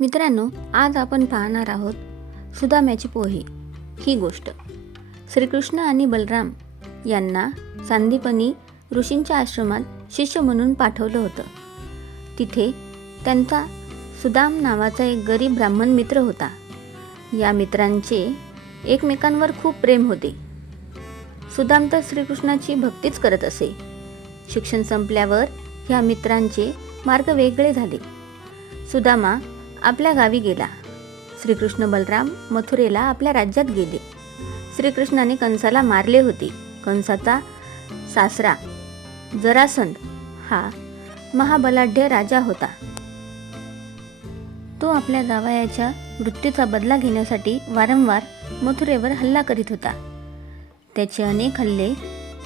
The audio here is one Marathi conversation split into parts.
मित्रांनो आज आपण पाहणार आहोत सुदाम्याची पोहे. ही गोष्ट. श्रीकृष्ण आणि बलराम यांना सांदीपनी ऋषींच्या आश्रमात शिष्य म्हणून पाठवलं होतं. तिथे त्यांचा सुदाम नावाचा एक गरीब ब्राह्मण मित्र होता. या मित्रांचे एकमेकांवर खूप प्रेम होते. सुदाम तर श्रीकृष्णाची भक्तीच करत असे. शिक्षण संपल्यावर ह्या मित्रांचे मार्ग वेगळे झाले. सुदामा आपल्या गावी गेला. श्रीकृष्ण बलराम मथुरेला आपल्या राज्यात गेले. श्रीकृष्णाने कंसाला मारले होते. कंसाचा सासरा जरासंध हा महाबलाढ्य राजा होता. तो आपल्या जावयाच्या मृत्यूचा बदला घेण्यासाठी वारंवार मथुरेवर हल्ला करीत होता. त्याचे अनेक हल्ले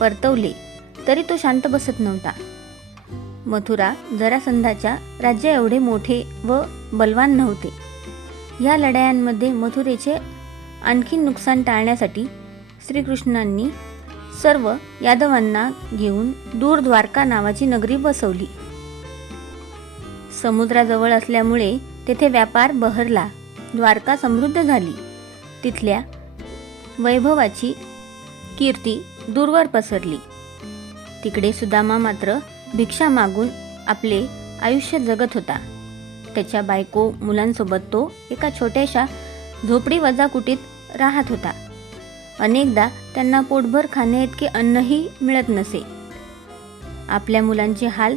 परतवले तरी तो शांत बसत नव्हता. मथुरा जरासंधाच्या राज्य एवढे मोठे व बलवान नव्हते. या लढायांमध्ये मथुरेचे आणखी नुकसान टाळण्यासाठी श्रीकृष्णांनी सर्व यादवांना घेऊन दूर द्वारका नावाची नगरी बसवली. समुद्राजवळ असल्यामुळे तेथे व्यापार बहरला द्वारका समृद्ध झाली. तिथल्या वैभवाची कीर्ती दूरवर पसरली. तिकडे सुदामा मात्र भिक्षा मागून आपले आयुष्य जगत होता. त्याच्या बायको मुलांसोबत तो एका छोट्याशा झोपडी वजा कुटीत राहत होता. अनेकदा त्यांना पोटभर खाण्याइतके अन्नही मिळत नसे. आपल्या मुलांचे हाल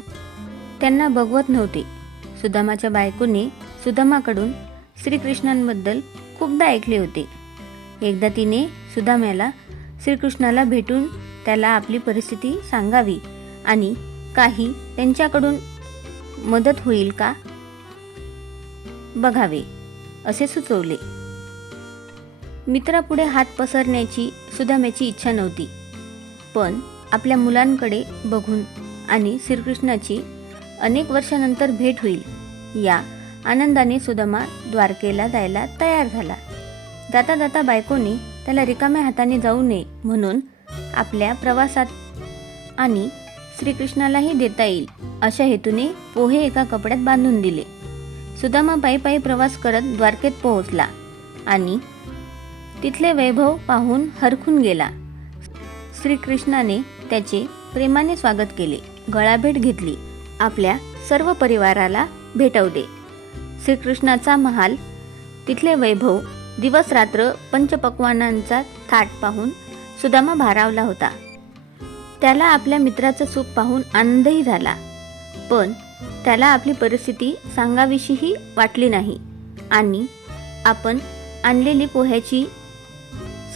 त्यांना बघवत नव्हते. सुदामाच्या बायकोने सुदामाकडून श्रीकृष्णांबद्दल खूपदा ऐकले होते. एकदा तिने सुदाम्याला श्रीकृष्णाला भेटून त्याला आपली परिस्थिती सांगावी आणि काही त्यांच्याकडून मदत होईल का? बघावे असे सुचवले. मित्रापुढे हात पसरण्याची सुदाम्याची इच्छा नव्हती. पण आपल्या मुलांकडे बघून आणि श्रीकृष्णाची अनेक वर्षानंतर भेट होईल या आनंदाने सुदामा द्वारकेला जायला तयार झाला. जाता जाता बायकोने त्याला रिकाम्या हाताने जाऊ नये म्हणून आपल्या प्रवासात आणि श्रीकृष्णालाही देता येईल अशा हेतूने पोहे एका कपड्यात बांधून दिले. सुदामा पायी पायी प्रवास करत द्वारकेत पोहोचला आणि तिथले वैभव पाहून हरखून गेला. श्रीकृष्णाने त्याचे प्रेमाने स्वागत केले गळाभेट घेतली आपल्या सर्व परिवाराला भेटवले. श्रीकृष्णाचा महाल तिथले वैभव दिवस रात्र पंचपक्वानांचा थाट पाहून सुदामा भारावला होता. त्याला आपल्या मित्राचं सुख पाहून आनंदही झाला. पण त्याला आपली परिस्थिती सांगावीशीही वाटली नाही. आणि आपण आणलेली पोह्याची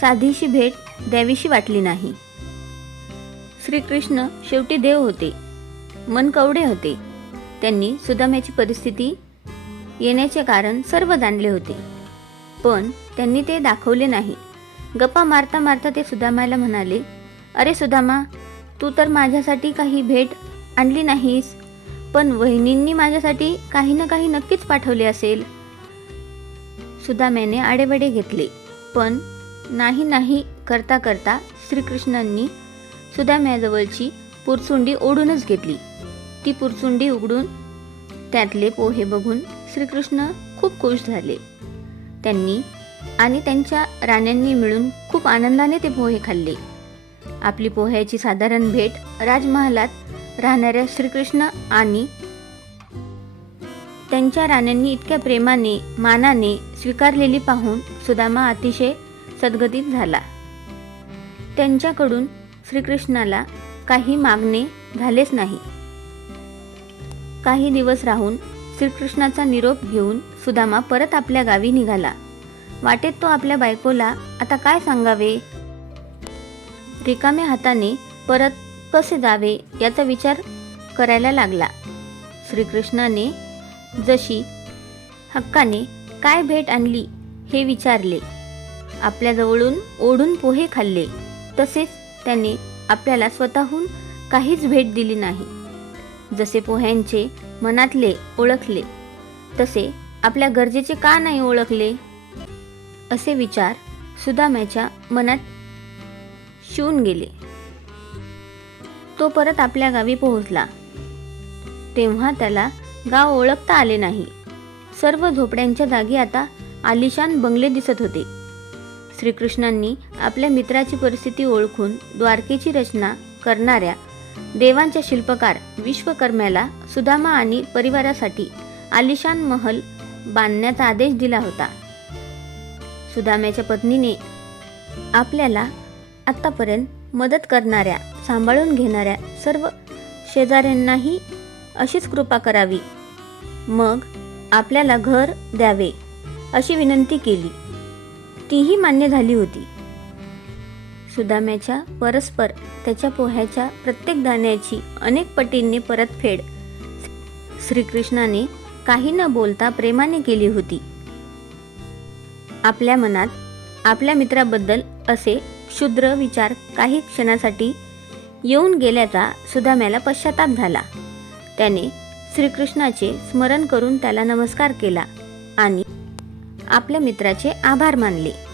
साधीशी भेट द्यावीशी वाटली नाही. श्रीकृष्ण शेवटी देव होते. मन कवडे होते. त्यांनी सुदाम्याची परिस्थिती येण्याचे कारण सर्व जाणले होते. पण त्यांनी ते दाखवले नाही. गप्पा मारता मारता ते सुदामाला म्हणाले अरे सुदामा तू तर माझ्यासाठी काही भेट आणली नाहीस पण वहिनींनी माझ्यासाठी काही ना काही नक्कीच पाठवले असेल. सुदाम्याने आडेबडे घेतले पण नाही नाही करता करता श्रीकृष्णांनी सुदाम्याजवळची पुरचुंडी ओढूनच घेतली. ती पुरचुंडी उघडून त्यातले पोहे बघून श्रीकृष्ण खूप खुश झाले. त्यांनी आणि त्यांच्या राण्यांनी मिळून खूप आनंदाने ते पोहे खाल्ले. आपली पोह्याची साधारण भेट राजमहालात राहणाऱ्या श्रीकृष्ण आणि त्यांच्या राण्यांनी इतक्या प्रेमाने मानाने स्वीकारलेली पाहून सुदामा अतिशय सद्गतीत झाला. त्यांच्याकडून श्रीकृष्णाला काही मागणे झालेच नाही. काही दिवस राहून श्रीकृष्णाचा निरोप घेऊन सुदामा परत आपल्या गावी निघाला. वाटेत तो आपल्या बायकोला आता काय सांगावे? रिकाम्या हाताने परत कसे जावे याचा विचार करायला लागला. श्रीकृष्णाने जशी हक्काने काय भेट आणली हे विचारले. आपल्याजवळून ओढून पोहे खाल्ले. तसेच त्याने आपल्याला स्वतःहून काहीच भेट दिली नाही. जसे पोह्यांचे मनातले ओळखले तसे आपल्या गरजेचे का नाही ओळखले? असे विचार सुदाम्याच्या मनात शिवून गेले. तो परत आपल्या गावी पोहोचला. तेव्हा त्याला गाव ओळखता आले नाही. सर्व झोपड्यांच्या जागी आता आलिशान बंगले दिसत होते. श्रीकृष्णांनी आपल्या मित्राची परिस्थिती ओळखून द्वारकेची रचना करणाऱ्या देवांच्या शिल्पकार विश्वकर्म्याला सुदामा आणि परिवारासाठी आलिशान महल बांधण्याचा आदेश दिला होता. सुदाम्याच्या पत्नीने आपल्याला आत्तापर्यंत मदत करणाऱ्या सांभाळून घेणाऱ्या सर्व शेजाऱ्यांनाही अशीच कृपा करावी. मग आपल्याला घर द्यावे अशी विनंती केली. तीही मान्य झाली होती. सुदाम्याच्या परस्पर त्याच्या पोह्याच्या प्रत्येक दाण्याची अनेक पटींनी परतफेड श्रीकृष्णाने काही न बोलता प्रेमाने केली होती. आपल्या मनात आपल्या मित्राबद्दल असे क्षुद्र विचार काही क्षणासाठी येऊन गेल्याचा सुदाम्याला पश्चाताप झाला. त्याने श्रीकृष्णाचे स्मरण करून त्याला नमस्कार केला आणि आपल्या मित्राचे आभार मानले.